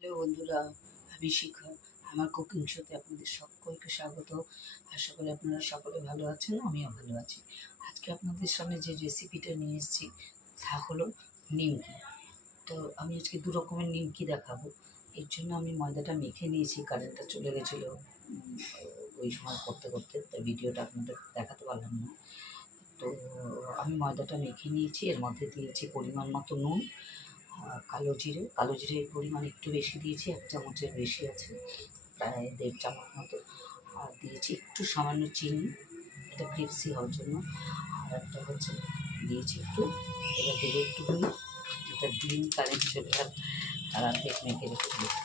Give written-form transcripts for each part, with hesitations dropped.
Hello বন্ধুরা, আমি শিখা। আমার কুকিং শোতে আপনাদের সকলকে স্বাগত। আশা করি আপনারা সকলে ভালো আছেন, আমিও ভালো আছি। আজকে আপনাদের সামনে যে রেসিপিটা নিয়ে এসেছি তা হলো নিমকি। তো আমি আজকে দু রকমের নিমকি দেখাবো। এর জন্য আমি ময়দাটা মেখে নিয়েছি, কারেন্টটা চলে গেছিলো ওই সময় করতে করতে, তাই ভিডিওটা আপনাদের দেখাতে পারলাম না। তো আমি ময়দাটা মেখে নিয়েছি, এর মধ্যে দিয়েছি পরিমাণ মতো নুন, কালো জিরের পরিমাণ একটু বেশি দিয়েছি, 1 চামচের বেশি আছে, প্রায় 1.5 চামচ মতো। আর দিয়েছি একটু সামান্য চিনি, এটা ক্রিপসি হওয়ার জন্য। আর একটা হচ্ছে দিয়েছি একটু, এবার দেবো একটুখানি, এটা গ্রিন কারেন্ট চলে আর অর্ধেক মেখে রেখে দিয়েছি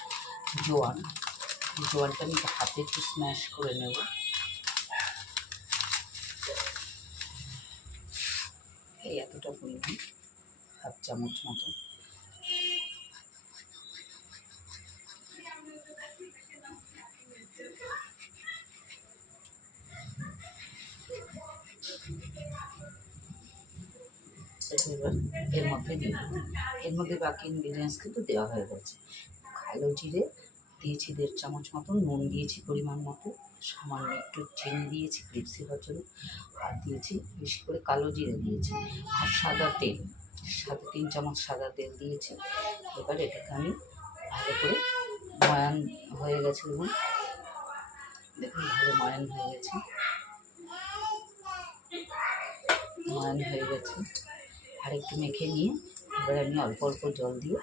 জোয়ানটা আমি হাতে একটু স্ম্যাশ করে নেব। এই এতটা পরিমাণ, 1/2 চামচ মতো। এবার এর মধ্যে দিয়ে দেবো, এর মধ্যে বাকি ইনগ্রিডিয়েন্টস কিন্তু দেওয়া হয়ে গেছে। কালো জিরে দিয়েছি 1.5 চামচ মতো, নুন দিয়েছি পরিমাণ মতো, সামান্য একটু চিনি দিয়েছি ক্রিপসি হওয়ার জন্য, আর দিয়েছি বেশি করে কালো জিরে দিয়েছি, আর সাদা তেল 3 চামচ সাদা তেল দিয়েছি। এবার এটাকে আমি ভালো করে ময়ান হয়ে গেছে, দেখুন ভালো ময়ান হয়ে গেছে, আর একটু মেখে নিয়ে এবার আমি অল্প অল্প জল দিয়ে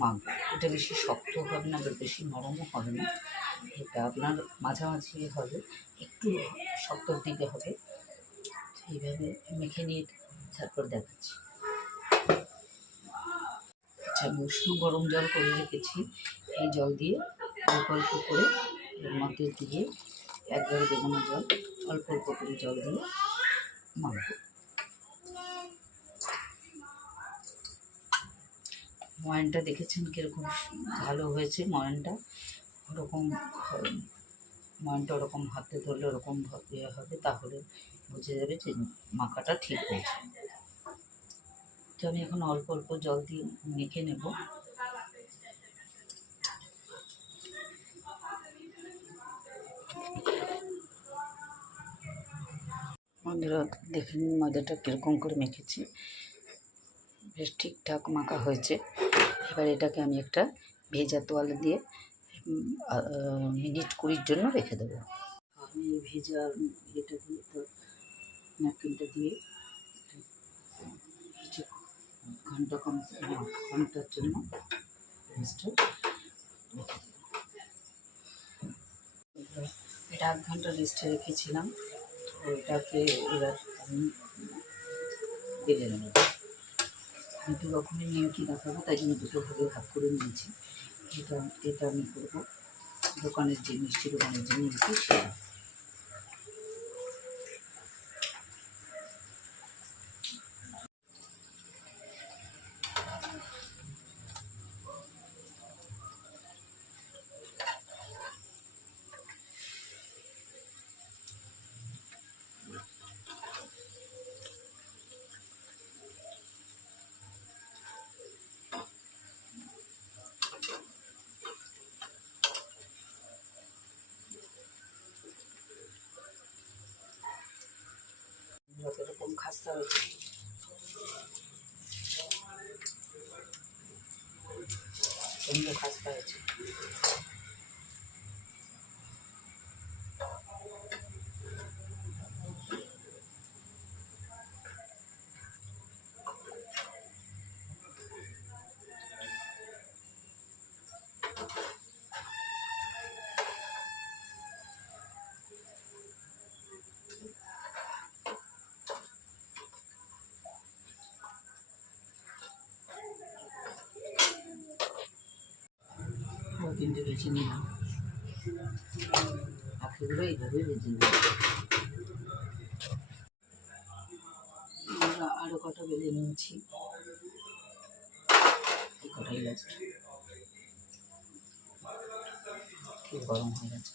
মাখবো। এটা বেশি শক্ত হবে না, বেশি নরমও হবে না, এটা আপনার মাঝামাঝি হবে, একটু শক্তর দিকে হবে। এইভাবে মেখে নিয়ে তারপর দেখাচ্ছি। আচ্ছা, আমি উষ্ণ গরম জল করে রেখেছি, এই জল দিয়ে অল্প অল্প করে এর মধ্যে দিয়ে, একবারে দেবো না জল, অল্প অল্প করে জল দিয়ে মাখবো। ময়ানটা দেখেছেন কীরকম ভালো হয়েছে, ময়ানটা ওরকম হাতে ধরলে ওরকম ইয়ে হবে, তাহলে বুঝে যাবে যে মাখাটা ঠিক হয়েছে। তো আমি এখন অল্প অল্প জল দিয়ে মেখে নেব। বন্ধুরা দেখুন ময়দাটা কীরকম করে মেখেছি, বেশ ঠিকঠাক মাখা হয়েছে। এবার এটাকে আমি একটা ভেজা তোয়ালে দিয়ে মিনিট 20 জন্য রেখে দেবো। আমি ভেজা এটা দিয়ে, তো ন্যাপকিনটা দিয়ে কিছু ঘন্টার জন্য এটা 1 ঘন্টা রেস্টে রেখেছিলাম। তো এটাকে এবার আমি বেলে নেব। আমি 2 রকমের নিমকি দেখাবো, তাই জন্য 2টো ভাগে ভাগ করে নিয়েছি। এটা আমি করবো দোকানের যে মিষ্টি দোকানের যে নিমকি, সেটা। যত রকম খাস্তা হয়েছে, সুন্দর খাস্তা হয়েছে। কিন্তু ভেজে নিলাম, বাকিগুলো এইভাবে ভেজে নিলাম। আমরা আরও কটা বেলে নিয়েছি, এই কটাই লাস্ট। খুব গরম হয়ে গেছে।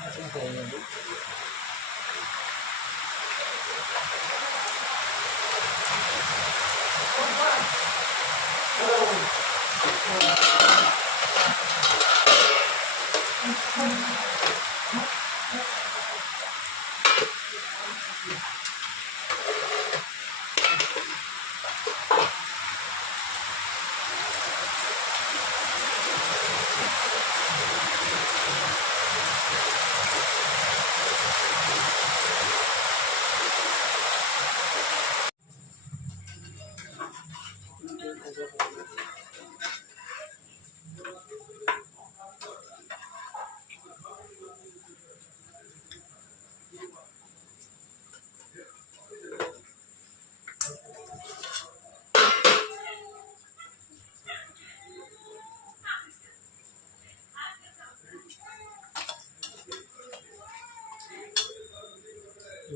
ভাজা হয়ে যাবে।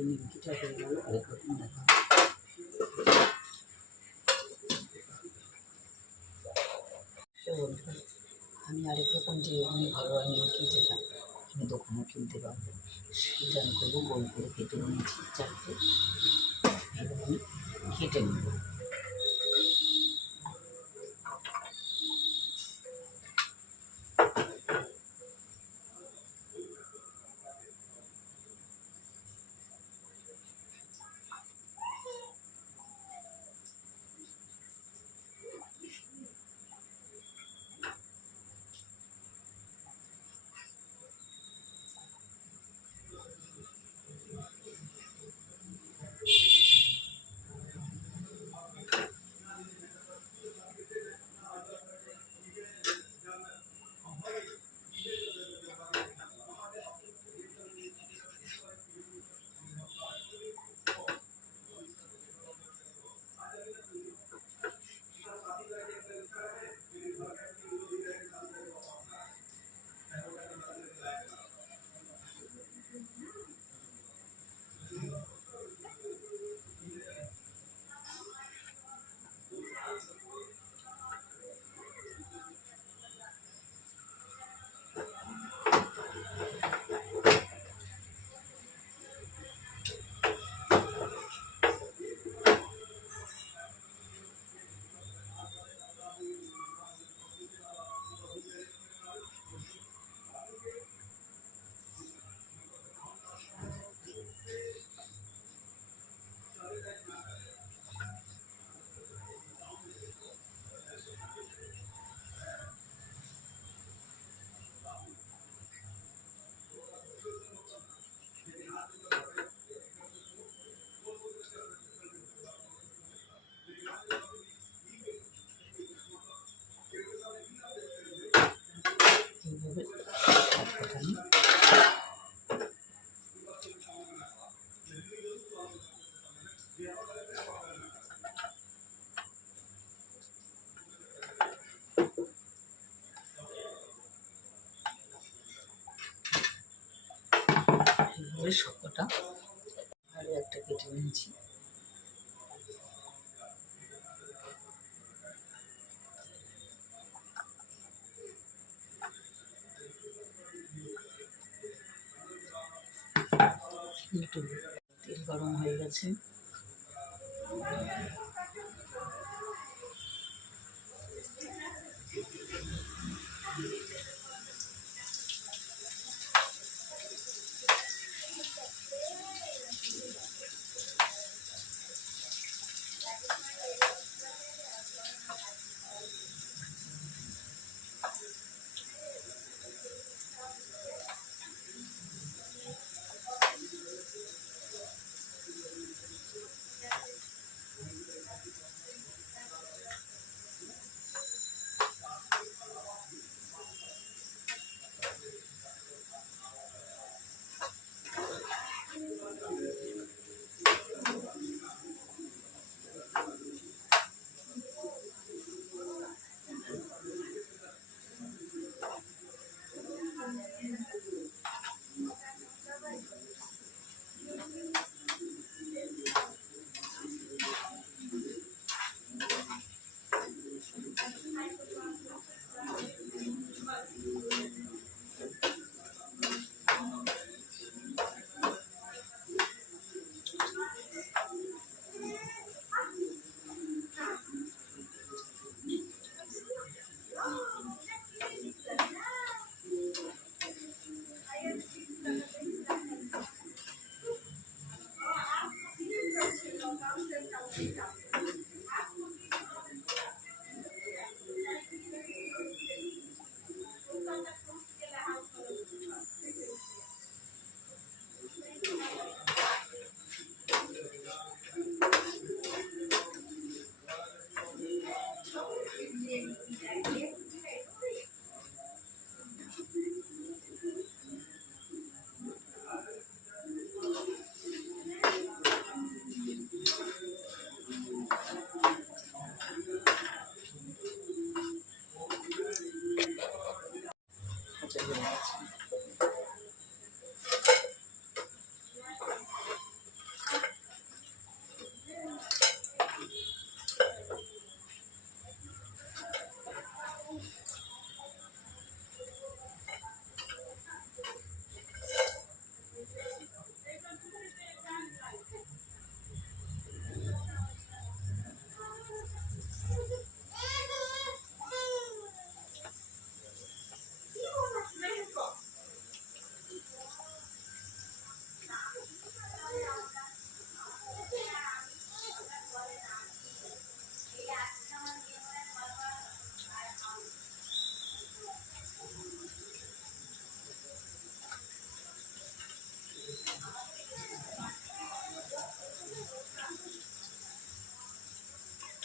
নিমকিটা হয়ে গেল, এরকম দেখা। আমি আরেক রকম যে আমি ঘরোয়া নিমকি যেটা আমি দোকানে কিনতে পারবো, সেটা আমি করবো। গোল করে কেটে নিয়েছি চারটে, এবার আমি কেটে নেব। এইভাবে সবকটা আমি এইভাবে সবকটা আরও একটা কেটে নিয়েছি। একটু তেল গরম হয়ে গেছে,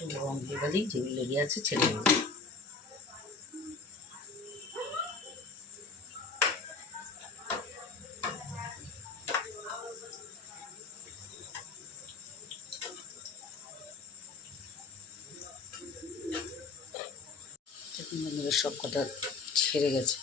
একটু রং দিয়ে দিই, যেগুলো লেগে আছে ছেড়ে দেবো। বন্ধুরা সব কটা ছেড়ে গেছে।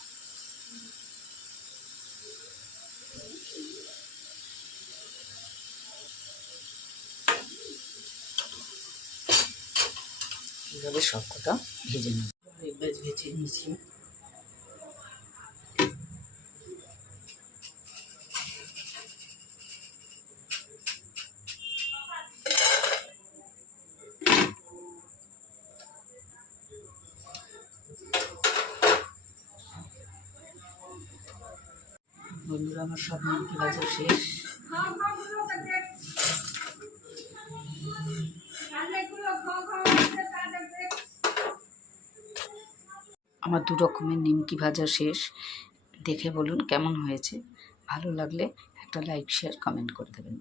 এইভাবে সব কটা ভেজে নেব। একবার ভেজে নিয়েছি। বন্ধুরা আমার সব নিমকি ভাজা শেষ। আমার 2 রকমের নিমকি ভাজা শেষ। দেখে বলুন কেমন হয়েছে। ভালো লাগলে একটা লাইক শেয়ার কমেন্ট করে দেবেন।